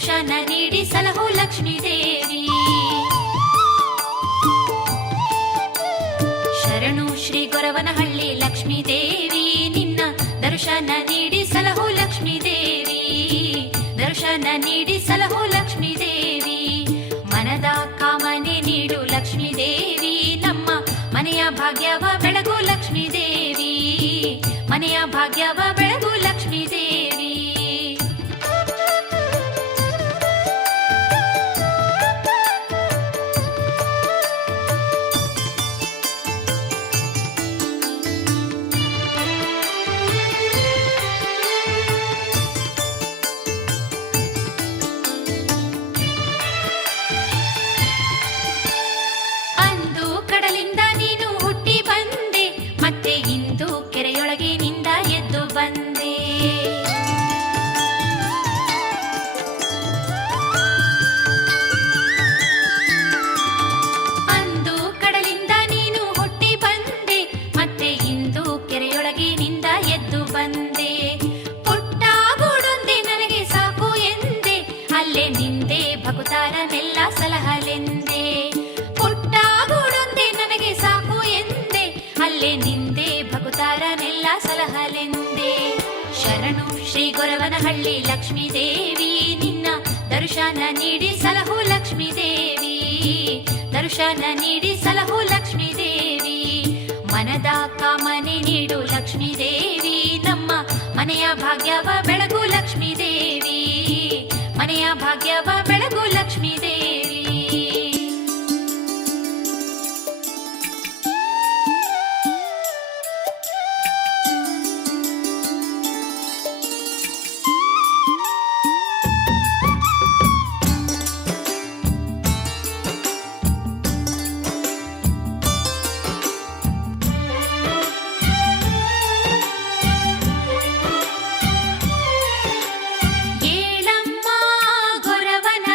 ದರ್ಶನ ನೀಡಿ ಸಲಹೋ ಲಕ್ಷ್ಮೀ ದೇವಿ. ಶರಣು ಶ್ರೀ ಗೊರವನಹಳ್ಳಿ ಲಕ್ಷ್ಮೀ ದೇವಿ, ನಿನ್ನ ದರ್ಶನ ನೀಡಿ ಸಲಹೋ ಲಕ್ಷ್ಮೀ ದೇವಿ. ದರ್ಶನ ನೀಡಿ ಸಲಹೋ ಲಕ್ಷ್ಮೀ ದೇವಿ. ಮನದ ಕಾಮನೆ ನೀಡು ಲಕ್ಷ್ಮೀ ದೇವಿ, ನಮ್ಮ ಮನೆಯ ಭಾಗ್ಯವ ಬೆಳಗು ಲಕ್ಷ್ಮೀ ದೇವಿ. ಮನೆಯ ಭಾಗ್ಯವ ಬೆಳಗು ಲಕ್ಷ್ಮೀ ದೇವಿ. ಶರಣು ಶ್ರೀ ಗೊರವನಹಳ್ಳಿ ಲಕ್ಷ್ಮೀ ದೇವಿ, ನಿನ್ನ ದರ್ಶನ ನೀಡಿ ಸಲಹೋ ಲಕ್ಷ್ಮೀ ದೇವಿ. ದರ್ಶನ ನೀಡಿ ಸಲಹೋ ಲಕ್ಷ್ಮೀ ದೇವಿ. ಮನದ ಕಾಮನೆ ನೀಡು ಲಕ್ಷ್ಮೀ ದೇವಿ, ನಮ್ಮ ಮನೆಯ ಭಾಗ್ಯವ ಬೆಳಗು ಲಕ್ಷ್ಮೀ ದೇವಿ. ಮನೆಯ ಭಾಗ್ಯವ ಬೆಳಗು ಲಕ್ಷ್ಮೀ ದೇವಿ. ಏಳಮ್ಮ ಗೊರವನ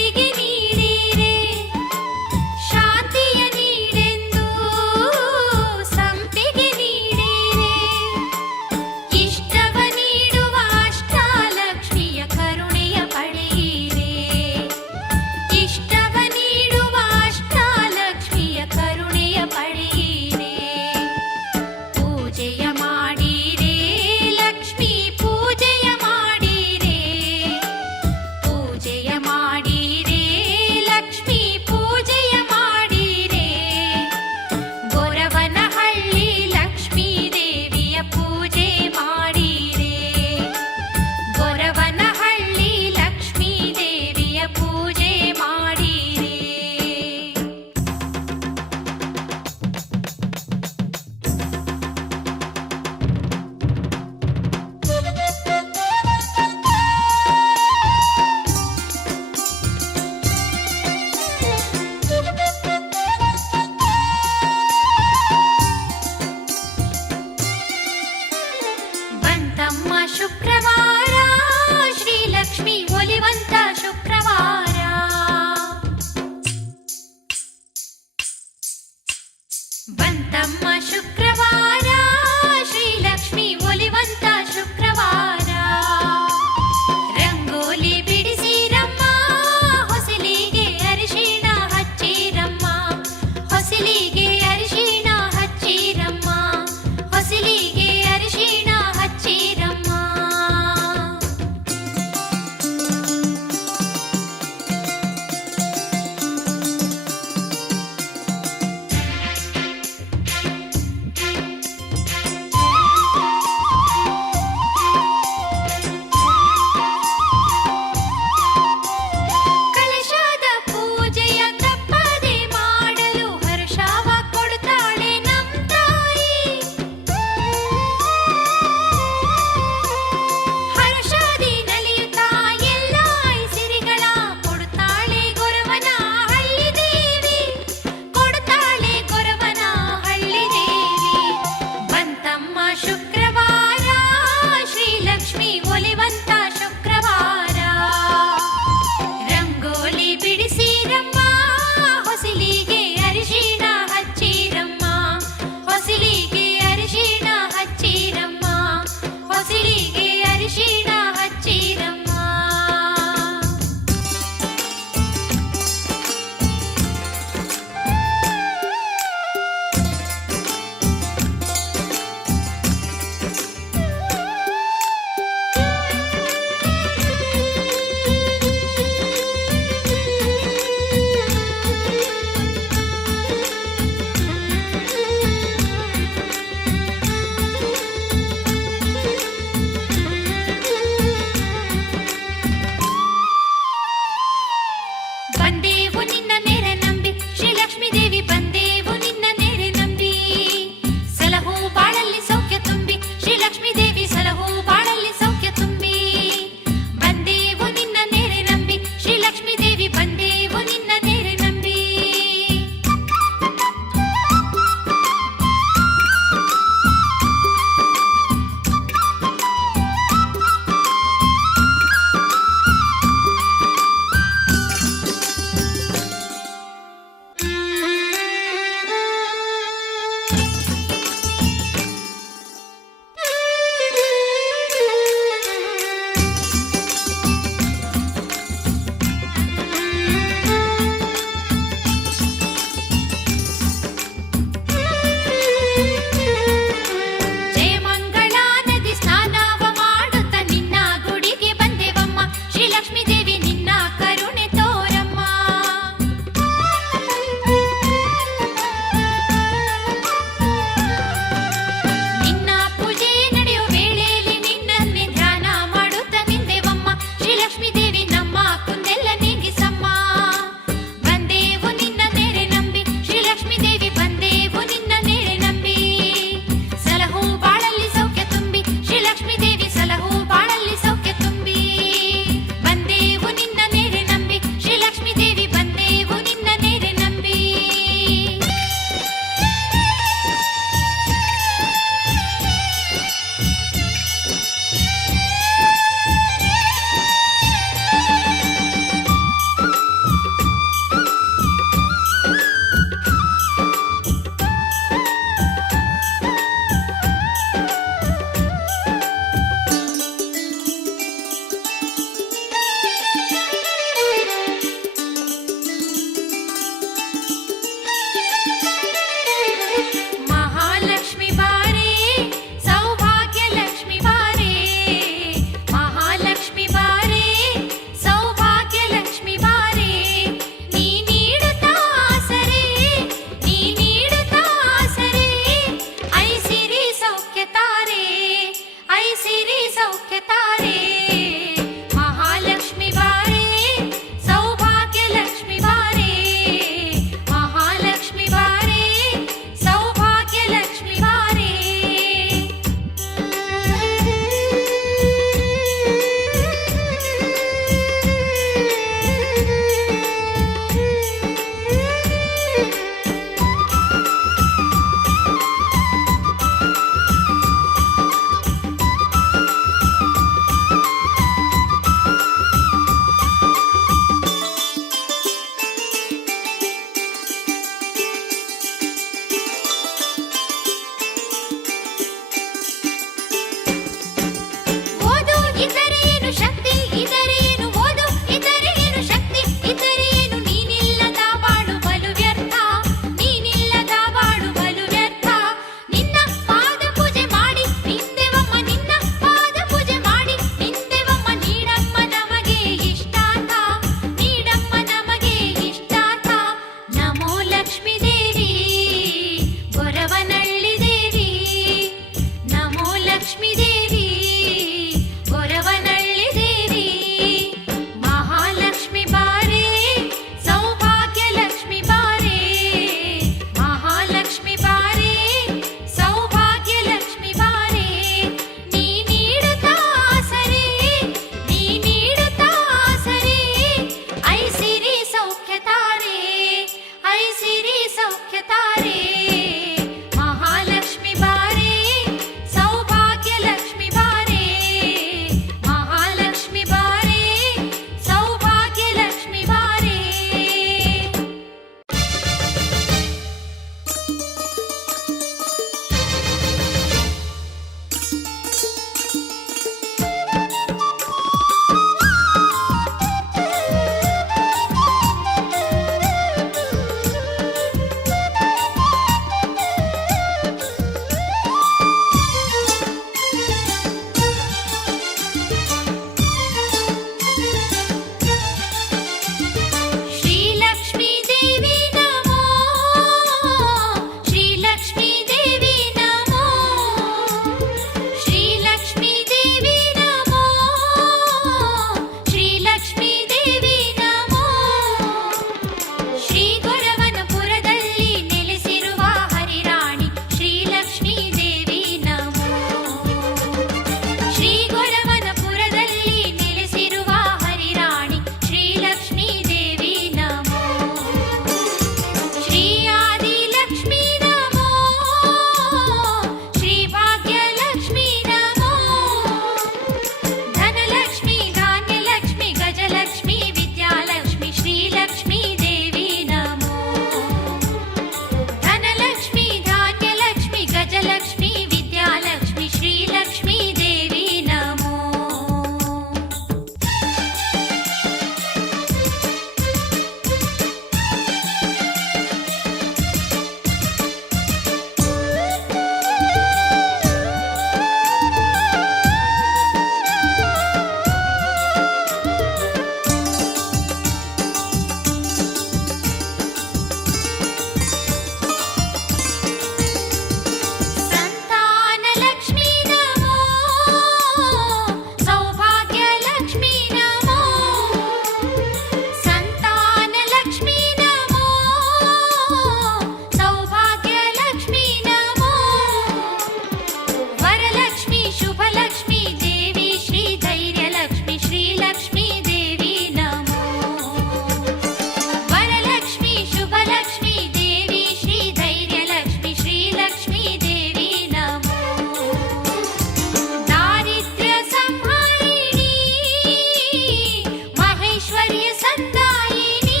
ऐश्वर्य संदायिनी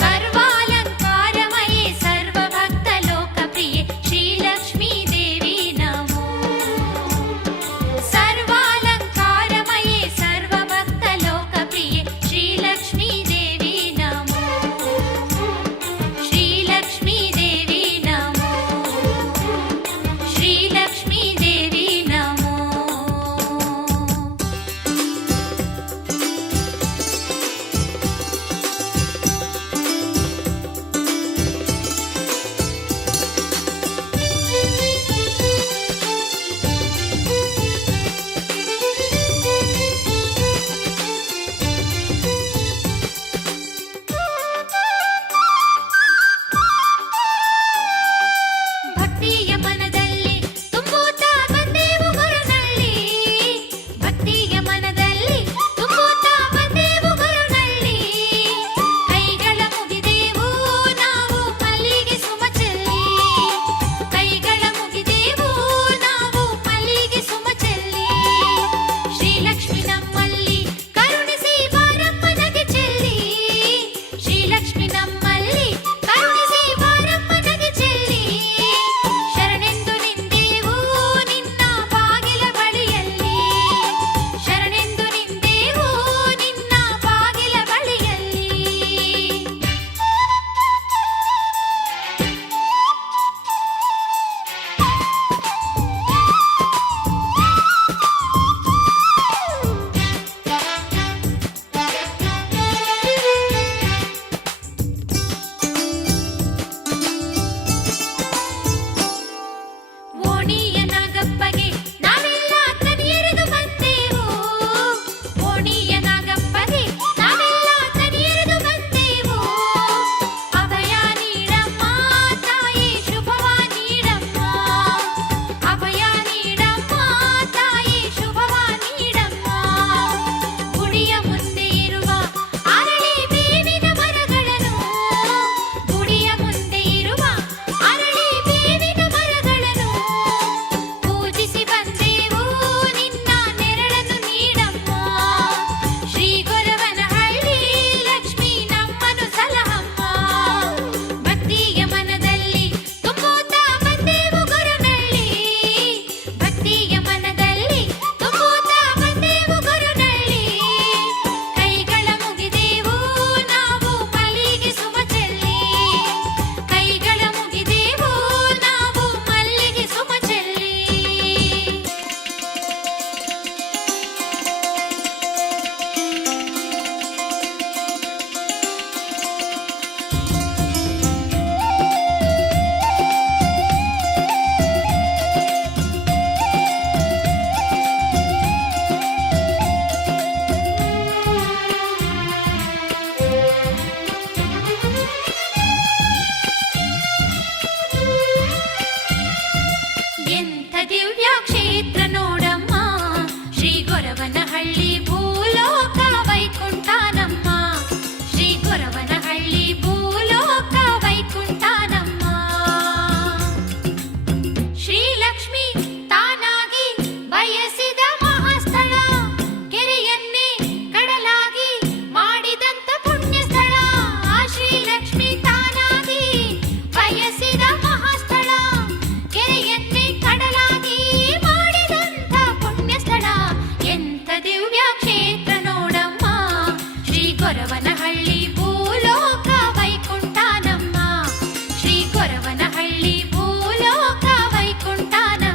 सर्वालंकारमये सर्वभक्तलोकप्रिये श्रीलक्ष्मी देवी नमो सर्वालंकारमये सर्वभक्तलोकप्रिये श्रीलक्ष्मी देवी नमो श्रीलक्ष्मी देवी नमो श्रीलक्ष्मी देवी नमो ಭಕ್ತಿಯ ಮನದಲ್ಲಿ ತುಂಬುತ್ತಾ ಬಂದೆವು ಗುರುನಳ್ಳಿ ಭಕ್ತಿಯ ಮನದಲ್ಲಿ ತುಂಬುತ್ತಾ ಬಂದೆವು ಗುರುನಳ್ಳಿ ಕೈಗಳ ಮುಗಿದೆವು ನಾವು ಮಲ್ಲಿಗೆ ಸುಮಚಲ್ಲಿ ಕೈಗಳ ಮುಗಿದೆವು ನಾವು ಮಲ್ಲಿಗೆ ಸುಮಚಲ್ಲಿ ಶ್ರೀಲಕ್ಷ್ಮಿ ನಮ್ಮಲ್ಲಿ ಕರುಣಿಸಿ ಬಾರಮ್ಮನಗೆ ಚೆಲ್ಲಿ ಶ್ರೀಲಕ್ಷ್ಮಿ ನಮ್ಮಲ್ಲಿ ಕರುಣಿಸಿ ಬಾರಮ್ಮನಗೆ ಚೆಲ್ಲಿ ಶರಣೆಂದು ನಿಂದೆವು ನಿನ್ನ ಬಾಗಿಲ ಬಳಿಯಲ್ಲಿ ಶರಣೆಂದು ನಿಂದೆವು ನಿನ್ನ ಬಾಗಿಲ ಬಳಿಯಲ್ಲಿ ಓಣಿಯ ನಾಗಪ್ಪಗೆ ನಾವೆಲ್ಲ ತನಿಯೆರೆದು ಬಂದೆವು ಓಣಿಯ ನಾಗಪ್ಪಗೆ ನಾವೆಲ್ಲ ತನಿಯೆರೆದು ಬಂದೆವು ಅಭಯ ನೀಡಮ್ಮ ತಾಯಿ ಶುಭವ ನೀಡಮ್ಮ ಅಭಯ ನೀಡಮ್ಮ ತಾಯಿ ಶುಭವ ನೀಡಮ್ಮ ಗುಡಿಯ ಮುಂದೆ ಇರುವ ಅರಳಿ ಬೇವಿನ ಮರಗಳನ್ನು ಗುಡಿಯ ಮುಂದೆ ಇರುವ ಅರಳಿ ಬೇವಿನ ಮರಗಳನ್ನು ಪೂಜಿಸಿ ಬಂದೆವು ನಿನ್ನ ನೆರಳನ್ನು ನೀಡಮ್ಮ ಶ್ರೀ ಗೊರವನಹಳ್ಳಿ ಲಕ್ಷ್ಮೀ ನಮ್ಮನು ಸಲಹಮ್ಮ ಭಕ್ತಿಯ ಮನದಲ್ಲಿ ತುಂಬುತ್ತಾ ಬಂದೆವು ಗುರುನಳ್ಳಿ ಭಕ್ತಿಯ ಮನದಲ್ಲಿ ತುಂಬುತ್ತಾ ಬಂದೆವು ಗುರುನಳ್ಳಿ ಕೈಗಳ ಮುಗಿದೆವು ನಾವು ಮಲ್ಲಿಗೆ ಸುಮಚಲ್ಲಿ ಕೈಗಳ ಮುಗಿದೆವು ನಾವು ಮಲ್ಲಿಗೆ ಸುಮಚಲ್ಲಿ ಎಂಥ ದಿವ್ಯ ಕ್ಷೇತ್ರ ನೋಡಮ್ಮ ಶ್ರೀ ಗೊರವನಹಳ್ಳಿ ಭೂಲೋಕ ವೈಕುಂಠ ನಮ್ಮ ಶ್ರೀ ಗೊರವನಹಳ್ಳಿ ಭೂಲೋಕ ವೈಕುಂಠ ನಮ್ಮ ಶ್ರೀಲಕ್ಷ್ಮಿ ತಾನಾಗಿ ಬಯಸಿದ ಮಹಾಸ್ಥಳ ಕೆರೆಯನ್ನೇ ಕಡಲಾಗಿ ಮಾಡಿದಂತ ಪುಣ್ಯ ಸ್ಥಳ ಆ ಶ್ರೀಲಕ್ಷ್ಮಿ ತಾನಾಗಿ ಬಯಸಿದ ಮಹಾಸ್ಥಳ ಕೆರೆಯನ್ನೇ ಕಡಲಾಗಿ ಮಾಡಿದಂತ ಪುಣ್ಯ ಸ್ಥಳ ಎಂಥ ದಿವ್ಯ ಕ್ಷೇತ್ರ ನೋಡಮ್ಮ ಶ್ರೀ ಗೊರವನಹಳ್ಳಿ ಭೂಲೋಕ ವೈಕುಂಠ ನಮ್ಮ ಶ್ರೀ ಗೊರವನಹಳ್ಳಿ ಭೂಲೋಕ ವೈಕುಂಠ ನಮ್ಮ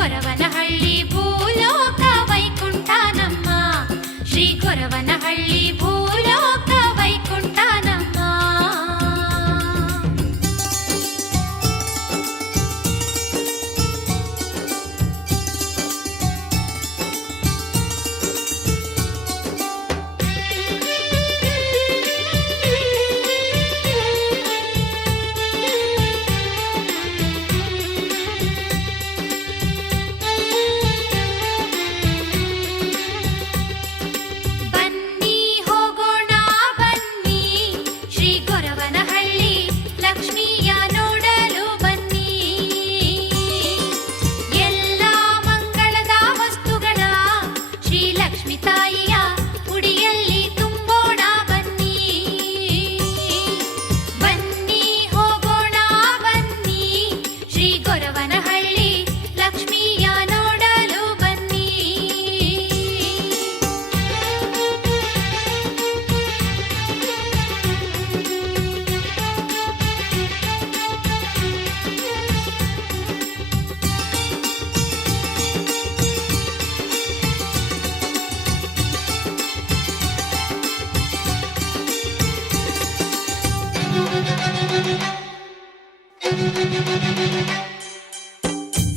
ಗೊರವನಹಳ್ಳಿ ಭೂಲೋಕ ವೈಕುಂಠ ನಮ್ಮ, ಶ್ರೀ ಗೊರವನಹಳ್ಳಿ ಭೂಲೋಕ ವೈಕುಂಠ ನಮ್ಮ.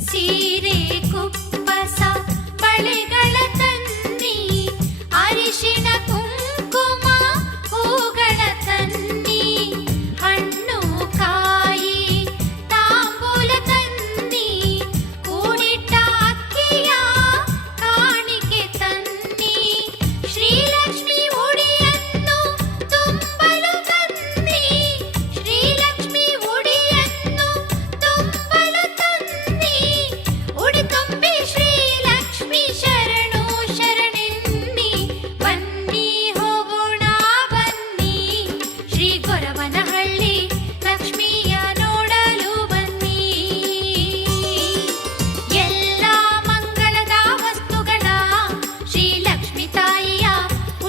ಸೀರೆ ಕುಪ್ಪಸ ಬಳೆಗಳ ತನ್ನಿ, ಅರಿಶಿಣ ಕುಂಕುಮ ಹೂಗಳ ತನ್ನಿ, ಹಣ್ಣು ಕಾಯಿ ತಾಂಬೂಲ ತನ್ನಿ, ಕೂಡಿಟ್ಟ ಅಕ್ಕಿಯ ಕಾಣಿಕೆ ತನ್ನಿ, ಶ್ರೀಲಕ್ಷ್ಮಿ ಉಡಿಯನ್ನು ತುಂಬಲು ತನ್ನಿ, ಶ್ರೀಲಕ್ಷ್ಮಿ ಉಡಿಯನ್ನು ತುಂಬಲು ತನ್ನಿ, ಉಡಿ ತುಂಬಿ ಶ್ರೀಲಕ್ಷ್ಮಿ ಶರಣು ಶರಣೆನ್ನಿ, ಬನ್ನಿ ಹೋಗೋಣ ಬನ್ನಿ, ಶ್ರೀ ಗೊರವನಹಳ್ಳಿ ಲಕ್ಷ್ಮಿಯ ನೋಡಲು ಬನ್ನಿ. ಎಲ್ಲ ಮಂಗಳದ ವಸ್ತುಗಳ ಶ್ರೀ ಲಕ್ಷ್ಮಿ ತಾಯಿಯ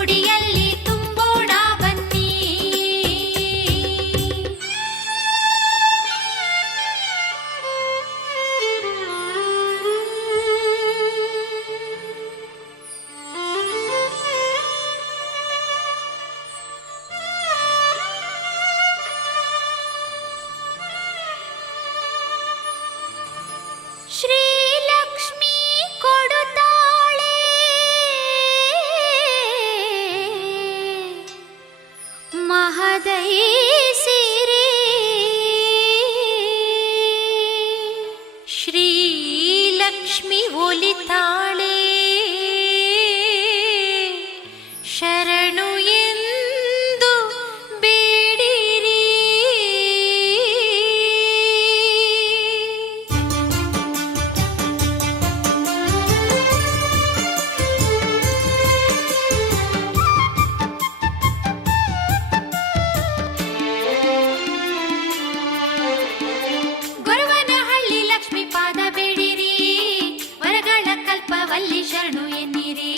ಉಡಿಯಲ್ಲಿ ತುಂಬೋಣ ಬನ್ನಿ. ಶ್ರೀಲಕ್ಷ್ಮಿ ಕೊಡುತ್ತಾಳೆ ಮಹದೈ ಸಿರಿ, ಶ್ರೀಲಕ್ಷ್ಮಿ ಒಲಿತಾಳೆ ಶರಣು ಎಂದು ಬೇಡಿರಿ. ಗೊರವನಹಳ್ಳಿ ಲಕ್ಷ್ಮಿ ಪಾದ ಬೇಡಿರಿ, ವರಗಳ ಕಲ್ಪವಲ್ಲಿ ಶರಣು ಎನ್ನಿರಿ,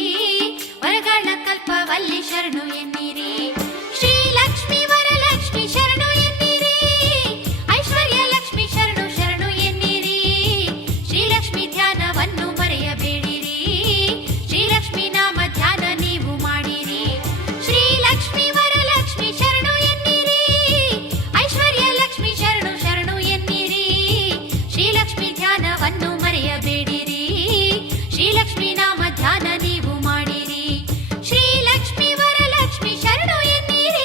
ವರಗಳ ಕಲ್ಪವಲ್ಲಿ ಶರಣು ಎನ್ನಿರಿ, ಶ್ರೀಲಕ್ಷ್ಮಿ ವರಲಕ್ಷ್ಮಿ ಶರಣು ಎನ್ನಿರಿ, ಐಶ್ವರ್ಯ ಲಕ್ಷ್ಮಿ ಶರಣು ಶರಣು ಎನ್ನಿರಿ, ಶ್ರೀಲಕ್ಷ್ಮಿ ಧ್ಯಾನವನ್ನು ಮರೆಯಬೇಡಿರಿ, ಶ್ರೀಲಕ್ಷ್ಮಿ ನಾಮ ಧ್ಯಾನ ನೀವು ಮಾಡಿರಿ, ಶ್ರೀಲಕ್ಷ್ಮಿ ವರಲಕ್ಷ್ಮಿ ಶರಣು ಎನ್ನಿರಿ, ಐಶ್ವರ್ಯ ಲಕ್ಷ್ಮಿ ಶರಣು ಶರಣು ಎನ್ನಿರಿ, ಶ್ರೀಲಕ್ಷ್ಮಿ ಧ್ಯಾನವನ್ನು ಮರೆಯಬೇಡಿರಿ, ಶ್ರೀಲಕ್ಷ್ಮಿ ನಾಮ ಧ್ಯಾನ ನೀವು ಮಾಡಿರಿ, ಶ್ರೀಲಕ್ಷ್ಮಿ ವರಲಕ್ಷ್ಮಿ ಶರಣು ಎನ್ನಿರಿ.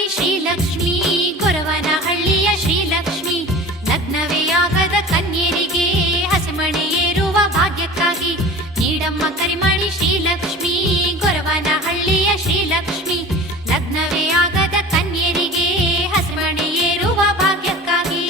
ಕರಿಮಣಿ ಶ್ರೀಲಕ್ಷ್ಮಿ ಗೊರವನಹಳ್ಳಿಯ ಶ್ರೀಲಕ್ಷ್ಮಿ ಲಗ್ನವೇ ಆಗದ ಕನ್ಯರಿಗೆ ಹಸಿಮಣೆ ಏರುವ ಭಾಗ್ಯಕ್ಕಾಗಿ ನೀಡಮ್ಮ ಕರಿಮಣಿ ಶ್ರೀಲಕ್ಷ್ಮಿ ಗೊರವನಹಳ್ಳಿಯ ಶ್ರೀಲಕ್ಷ್ಮಿ ಲಗ್ನವೇ ಆಗದ ಕನ್ಯರಿಗೆ ಹಸಿಮಣೆ ಏರುವ ಭಾಗ್ಯಕ್ಕಾಗಿ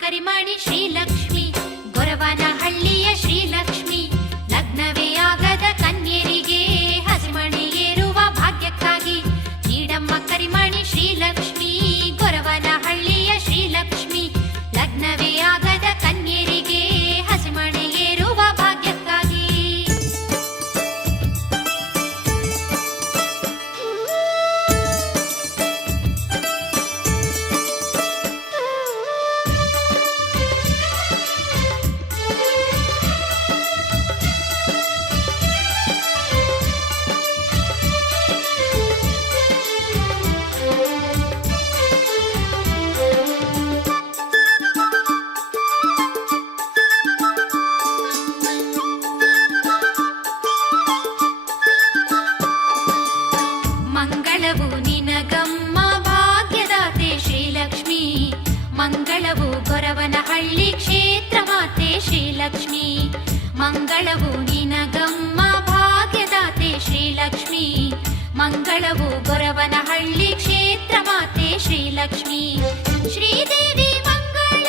ಕರಿಮಣಿ ಶ್ರೀಲಕ್ಷ್ಮಿ ಗೊರವನಹಳ್ಳಿಯ ಶ್ರೀಲಕ್ಷ್ಮಿ ಲಗ್ನವೇ ಆಗದ ಕನ್ಯರಿಗೆ ಹಸಿಮಣೆ ಏರುವ ಭಾಗ್ಯಕ್ಕಾಗಿ ನೀಡಮ್ಮ ಕರಿಮಣಿ ಶ್ರೀಲಕ್ಷ್ಮಿ ಗೊರವನಹಳ್ಳಿಯ ಶ್ರೀಲಕ್ಷ್ಮಿ ಲಗ್ನವೇ ಆಗದ ಕನ್ಯರಿಗೆ ಹಸಿಮಣೆ ಏರುವ ಭಾಗ್ಯಕ್ಕಾಗಿ ಮಂಗಳವು ನಿನಗಮ್ಮ ಭಾಗ್ಯದಾತೆ ಶ್ರೀಲಕ್ಷ್ಮಿ ಮಂಗಳವು ಗೊರವನಹಳ್ಳಿ ಕ್ಷೇತ್ರ ಮಾತೆ ಶ್ರೀಲಕ್ಷ್ಮಿ ಮಂಗಳವು ನಿನಗಮ್ಮ ಭಾಗ್ಯದಾತೆ ಶ್ರೀಲಕ್ಷ್ಮಿ ಮಂಗಳವು ಗೊರವನಹಳ್ಳಿ ಕ್ಷೇತ್ರ ಮಾತೆ ಶ್ರೀಲಕ್ಷ್ಮಿ ಶ್ರೀದೇವಿ ಮಂಗಳ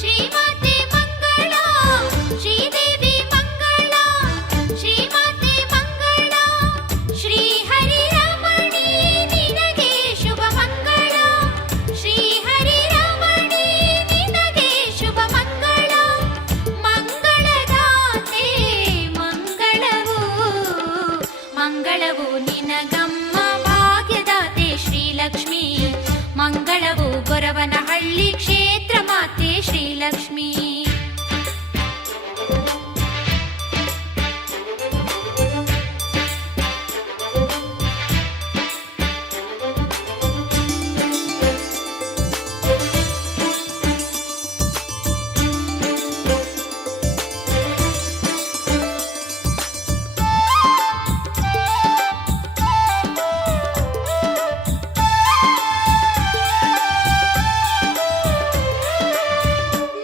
ಶ್ರೀಮಾತೆ ಮಂಗಳ ಶ್ರೀದೇವಿ ಮಂಗಳ ಶ್ರೀಮಾತೆ ಮಂಗಳ ಶ್ರೀ ಹರಿ ರಮಣಿ ನಿನಗೆ ಶುಭ ಮಂಗಳ ಶ್ರೀ ಹರಿ ರಮಣಿ ನಿನಗೆ ಶುಭ ಮಂಗಳ ಮಂಗಳದಾತೆ ಮಂಗಳವು ಮಂಗಳವು ನಿನಗಮ್ಮ ಭಾಗ್ಯದಾತೆ ಶ್ರೀಲಕ್ಷ್ಮಿ ಮಂಗಳವು ಗೊರವನಹಳ್ಳಿ ಕ್ಷೇತ್ರ ಮಾತೆ ಶ್ರೀಲಕ್ಷ್ಮಿ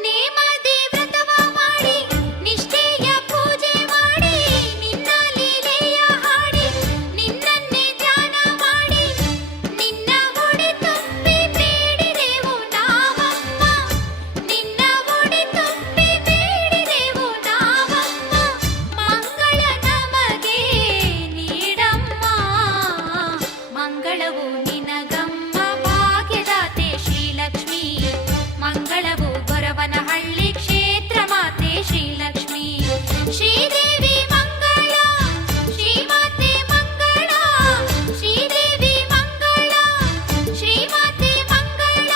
ನೇಮದಿ ವ್ರತವ ಮಾಡಿ ನಿಷ್ಠೆಯ ಪೂಜೆ ಮಾಡಿ ನಿನ್ನ ಲೀಲೆಯ ಹಾಡಿ ನಿನ್ನನ್ನೇ ಧ್ಯಾನ ಮಾಡಿ ನಿನ್ನ ಒಡೆ ತುಂಬಿ ಬೇಡಿದೆವು ನಾವಮ್ಮ ನಿನ್ನ ಒಡೆ ತುಂಬಿ ಬೇಡಿದೆವು ನಾವಮ್ಮ ಮಂಗಳ ನಮಗೆ ನೀಡಮ್ಮ ಮಂಗಳವು ನಿನಗಮ್ಮ ಭಾಗ್ಯದಾತೆ ಶ್ರೀಲಕ್ಷ್ಮಿ ಮಂಗಳವು ಗೊರವನಹಳ್ಳಿ ಕ್ಷೇತ್ರ ಮಾತೆ ಶ್ರೀಲಕ್ಷ್ಮಿ ಶ್ರೀದೇವಿ ಮಂಗಳ ಶ್ರೀಮಾತೆ ಮಂಗಳ ಶ್ರೀದೇವಿ ಮಂಗಳ ಶ್ರೀಮಾತೆ ಮಂಗಳ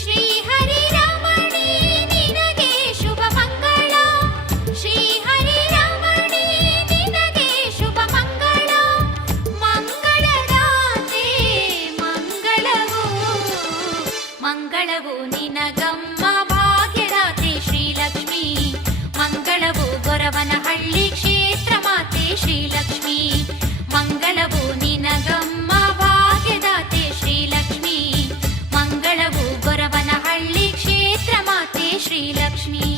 ಶ್ರೀ ಹರಿ ರಮಣಿ ನಿನಗೆ ಶುಭ ಮಂಗಳ ಶ್ರೀ ಹರಿ ರಮಣಿ ನಿನಗೆ ಶುಭ ಮಂಗಳ ಮಂಗಳದಾತೆ ಮಂಗಳವು ಮಂಗಳವು ನಿನಗಮ್ಮ ಭಾಗ್ಯದಾತೆ ಶ್ರೀಲಕ್ಷ್ಮಿ ಮಂಗಳವು ಗೊರವನಹಳ್ಳಿ ಕ್ಷೇತ್ರ ಮಾತೆ ಶ್ರೀಲಕ್ಷ್ಮಿ ಮಂಗಳವು ನಿನಗಮ್ಮ ಭಾಗ್ಯದಾತೆ ಶ್ರೀಲಕ್ಷ್ಮಿ ಮಂಗಳವು ಗೊರವನಹಳ್ಳಿ ಕ್ಷೇತ್ರ ಮಾತೆ ಶ್ರೀಲಕ್ಷ್ಮಿ